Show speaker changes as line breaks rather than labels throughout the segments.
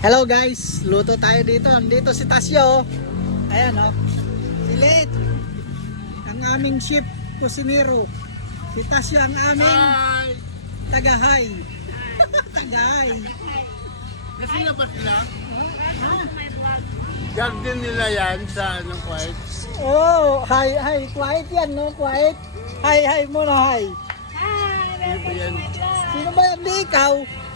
Hello guys, luto tayo dito. Dito si Tasyo. Ayan o. Si Lit. Ang aming chef kusinero. Si Tasyo ang aming tagahay. Tagahay.
Kasi labas lang. Garden nila yan sa anong quiet.
Oh, hi. Quiet yan, no? Quiet. Hi muna, hi. Sino ba yan? Di ikaw.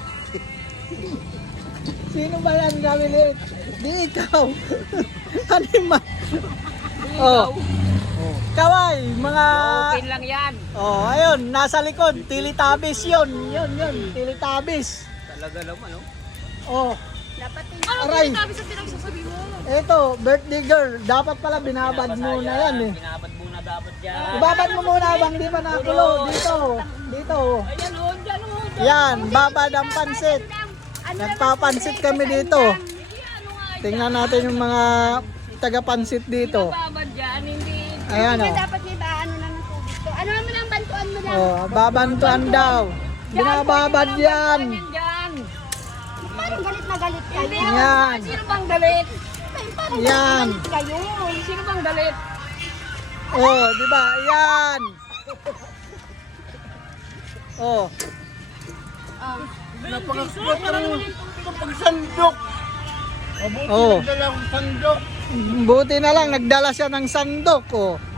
Sino ba yan, Gawilit? Di ikaw. Ano yung Oh. Kaway, mga...
Okay lang yan.
Oh, ayun, nasa likod. Teletubbies yun. Yun. Teletubbies.
Talaga naman, no?
Oh.
Dapat
Aray.
Sabi sa pinagsasabi mo.
Eto, birthday girl. Dapat pala binabad muna yan eh.
Binabad muna dapat yan.
Ibabad mo muna habang di pa nakulo. Dito.
Ayan o, dyan o.
Yan, babad ang pansit. Nagpapansit kami dito. Tingnan natin yung mga taga-pansit dito.
Binabad dyan, hindi.
Ayan o.
Dapat may baano na ng tubig to. Ano naman ang bantuan mo lang?
Oh, babantuan daw. Binababad yan.
Dyan.
Parang galit na galit kayo.
Yan.
Sino bang galit?
Parang
Yan.
kayo.
Sino bang galit?
Oh, di ba? Yan. Oh.
Napakaspot ang pagsandok. Mabuti
Oh.
nagdalang sandok.
Buti na lang nagdala siya ng sandok oh.